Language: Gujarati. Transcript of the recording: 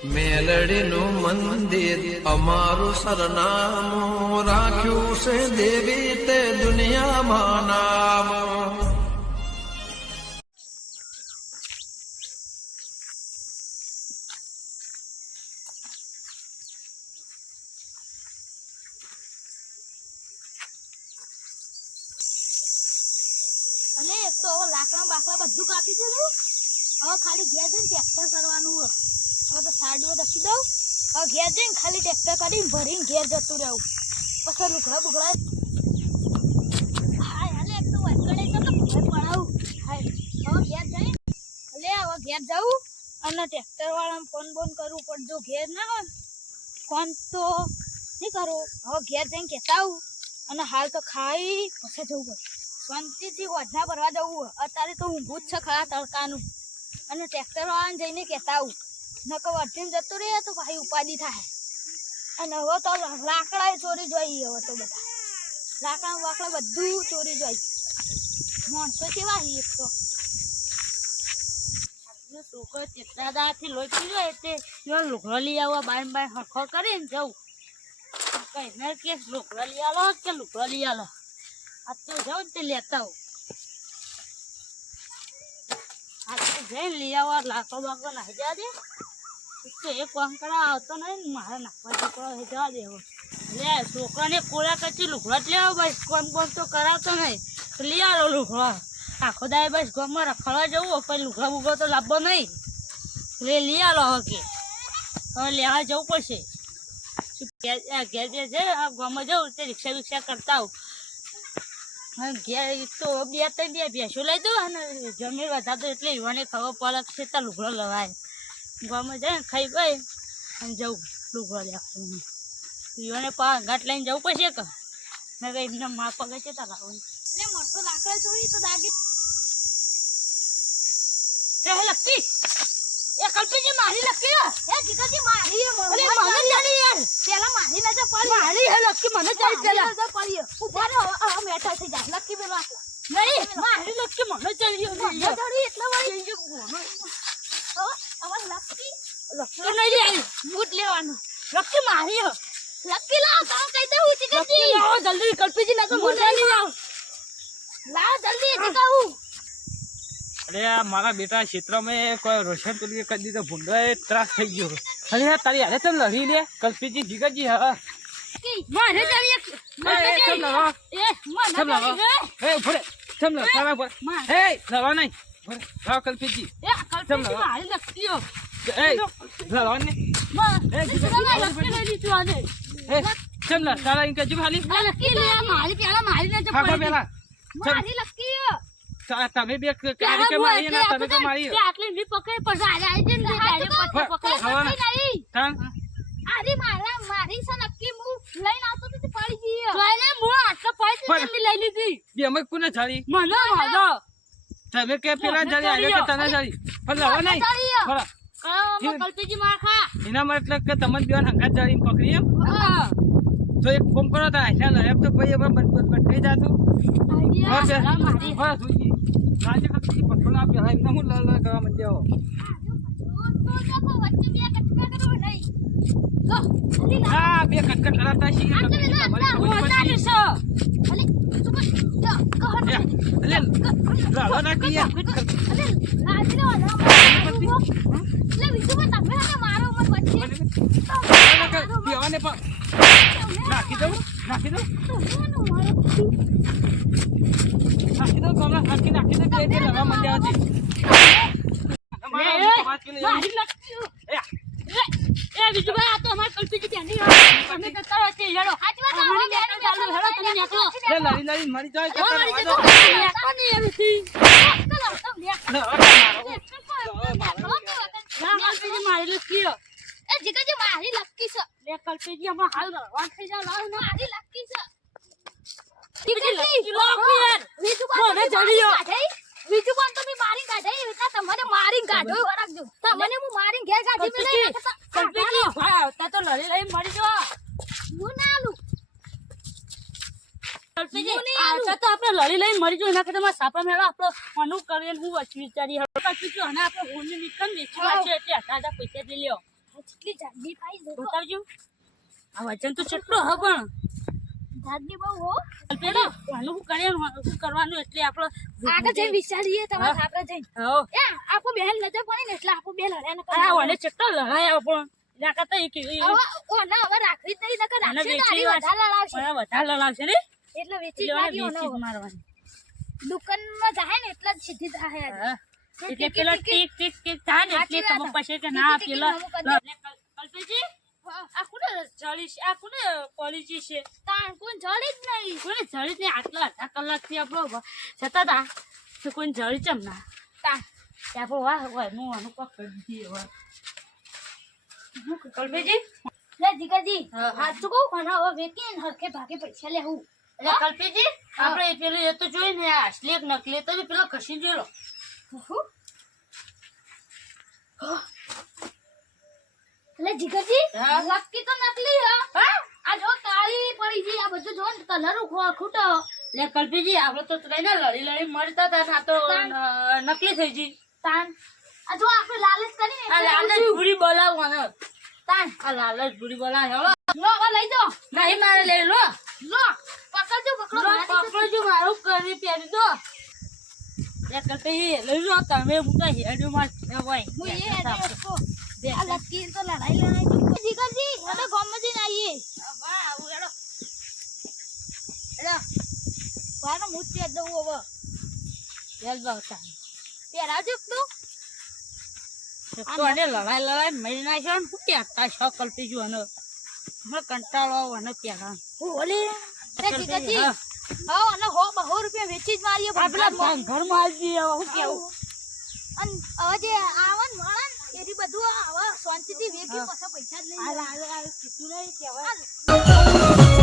મેલડીનું મંદિર અમારું સરનામું રાખ્યું છે દેવી તે દુનિયામાં નામ. અને એક તો હવે લાકડા બાકડા બધું કાપી દીધું. હવે ખાલી ઘેર જઈને ટ્રેક્ટર કરવાનું હોય. હવે તો સાડીઓ દસી દઉં. હવે ઘેર જઈને ખાલી ટ્રેક્ટર કરીને ભરીને ઘેર જતું રહેવું. પછી લુગડા બુગડા હાય હાલે એક તો વળગડે તો ઘર પડાવું. હાય હવે ઘેર જઈને હવે ઘેર જાઉં અને ટ્રેક્ટર વાળાને ફોન બોન કરવું. પણ જો ઘેર ના હોય ફોન તો નહીં કરું. હવે ઘેર જઈને કહેતા આવું અને હાલ તો ખાઈ પછી જવું પડે. શાંતિથી ઓઢા ભરવા જવું. અત્યારે તો ઊંઘું જ છે ખરા તડકાનું. અને ટ્રેક્ટર વાળાને જઈને કહેતા આવું. નકર વર્ધીને જતું રહે તો ભાઈ ઉપાધિ થાય. અને હવે તો લાકડા ચોરી જોઈએ. હવે તો બધા લાકડા વાકડા બધું ચોરી જોઈએ. માણસો કેવા એક તો છોકરો કેટલા દાથી લોહી પી જાય એટલે લુગડો લઈ આવવા બાય બાય હરખો કરીને જવું. કહીને કે લુગડો લઈ આલો કે લુગડો લઈ આલો. આ તો જાઉં ને તે લેતા આવું. આ તો જઈને લઈ આવવા લાકડો બાકડો નાખી જવા દે. તો એ કામ કરવા આવતો નહીં મારે નાખવા છોકરો જવા દે. લે છોકરાને કોળા કચ્છી લુગડો જ લેવો બસ. કોમ કોમ તો કરાવતો નહીં તો લઈ આવો લુગડો. આખો દાય બસ ગામમાં રખડવા જવું પછી લુગડા બુગડો તો લાવવો નહીં. લઈ આલો હવે કે હવે લેવા જવું પડશે. ઘેર જે છે ગામમાં જવું તે રિક્ષા વિક્ષા કરતા આવું. ઘેર તો બે ત્રણ બે ભેંસો લઈ દઉં અને જમીન વધારતો એટલે યુવાને ખબર પડે છે ત્યાં લુગડો લવાય. ગામમાં જાય ને ખાઈ ગઈ અને જવું લુગડો લેવા. યુવાને ઘાટ લઈને જવું પડશે કે મેં કઈ એમને માર પગે છે ત્યાં લાવું. એટલે મળતો લાકડા થોડી તો દાગી લપટી એ કલ્પીજી મારી લપટી એ જીગાજી મારી અરે મને જાણી યાર પેલા મારી નજર પડી મારી હે લપટી મને જાણી પેલા નજર પડી ઉભા રહો આ મેટા થઈ જાય લપટી પેલા નહીં મારી લપટી મને જાણી એટલે વળી અમાર લપટી લપટી નહીં લે બૂટ લેવાનું લપટી મારી હો લપટી લાવ કામ કહી દઉં જીગાજી લાવો જલ્દી કલ્પીજી ના તો મને નહીં લાવ લાવ જલ્દી જીગાઉ. અરે મારા બેટા ક્ષેત્રમાં કોઈ રોશન કરી દીધો ભૂંડો ત્રાસ થઈ ગયો. અરે તારી હારે ચમ લડી લે કલ્પીજી જીગાજી. હા મારે જાવી એક ચમ લડો એ મને એ ભરે ચમ લડો એ લડો નહીં ભરે કલ્પીજી એ કલ્પીજી મારી લખતીઓ એ લડો ને એ લખતી લઈ લીધું આને એ ચમ લડ તારા ઇનકે જો ખાલી લખતી લે મારી પેલા મારી ને જો ખાવા પેલા મારી લખતીઓ તમે બે કાઢી કે મારી ના તમે તો મારી આટલી ની પકડે પછી આઈ જઈને ડાયરેક્ટ પકડે નહીં તાન અરે મારી છે નક્કી હું લઈને આવતો તો પડી ગઈ લઈને હું આટલો પૈસા લઈ લીધી બે અમે કોને જાળી મને મારો તમે કે પેલા જાળી આલે કે તને જાળી પણ લડો નહીં ખરા કલ્પીજી માર ખા એના મતલબ કે તમને બેન હંગાત જાળી પકડી એમ તો એક ફોન કરો તો આઈલા લડે તો ભાઈ હવે બંધ થઈ જાતું આઈડિયા મારી હા જોઈ રાજે કઈ પકડો આપ્યો હા એમને હું લડ કરવા માંડ્યો હા બે કટકા કરાતા છીએ નાખી દઉં નાખી દઉં લડવા માંડ્યા લડી લડી મરી જાય મારી લખીઓ એ જીગાજી મારી લખી છે લે કલ્પીજી અમાર હાલ રવાન થઈ જા લાવ મારી લખી છે જીગાજી લોક યાર મને જડીયો બીજું પણ તમે મારી કાઢાઈ એતા તમને મારી કાઢો રાખજો તમને હું મારી ઘેર કાઢી મે નહીં કલ્પીજી ભાઈ આવતા તો લડી લઈ મરી જો હું ના આલું કલ્પીજી આવતા તો આપણે લડી લઈ મરી જો એના કરતા માં સાપા મેળા આપણો મનુ કરીને હું વિચારી હવે કલ્પીજી અને આપણે હોની નીકળ વેચવા છે એટલે 8000 પૈસા દે લ્યો કેટલી જાડી પાઈ દો બતાવજો આ વજન તો કેટલો હ પણ જાડી બહુ હો પેલો આનું શું કરવાનું એટલે આપણે આગળ જઈને વિચારીએ તમારે આપણે જઈને હો એ આપો બેન નજર પડી ને એટલે આપો બે લડ્યા ને આ ઓને કેટલો લડાય પણ ના કરતા એક ઓ ના હવે રાખવી જ નહીં નકર રાખશે ને વધારે લડાવશે ને એટલે વેચી મારવાની દુકાનમાં જાય ને એટલે જ સીધી થાય એટલે પેલો ટીક ટીક ટીક થાય ને એટલે તમે પછી કે ના પેલા કલ્પેજી આ કોને જળી છે આ કોને પડી જી છે તાણ કોઈ જળી જ નહીં કોઈ જળી જ નહીં આટલા અડધા કલાકથી આપણો જતા હતા તો કોઈ જળી ચમ ના તાણ આપણો વાહ હોય હું આનું પક કરી દીધી હવે કલ્પેજી લે જીગાજી હાથ ચૂકવું અને હવે વેચીને હરખે ભાગે પૈસા લેવું એટલે કલ્પેજી આપણે પેલું એ તો જોઈ ને અસલી એક નકલી તો પેલો ખસી જોયેલો એટલે જીગરજી નક્કી તો નકલી આ જો કાળી પડી ગઈ આ બધું જો કલર ખૂટો લે કલ્પીજી આપણે તો ત્રણે લડી લડી મરતા હતા ના તો નકલી થઈ ગઈ તાન આ જો આપણે લાલચ કરી આ લાલચ બુડી બોલાવવાનો તાન આ લાલચ બુડી બોલાવ લો હવે લઈ દો નહીં મારે લઈ લો લો પકડજો મારું કરી પહેરી દો એક કલ્પી લઈ લો તમે મુકા હેડ્યું માં હોય હું એ હેડ્યું આ લટકી તો લડાઈ જીગરજી હવે ગોમજી આવીએ વાહ આવું હેડો વાનો મુચ્ચે દઉં હવે યાર બાવતા પહેરાજો તું તો આને લડાઈ મરી નાખ્યો ને શું કહેતા છો કલ્પી જો અને મને કંટાળો અને પહેરા ઓલે જીગરજી હા અને 100 રૂપિયા વેચી જ મારીએ આપલા ઘરમાં આવી હું કેવું અને હવે જે આવન મળન એથી બધું આવા શાંતિથી વેચી પછી પૈસા જ નહીં આ કીધું નહીં કહેવાય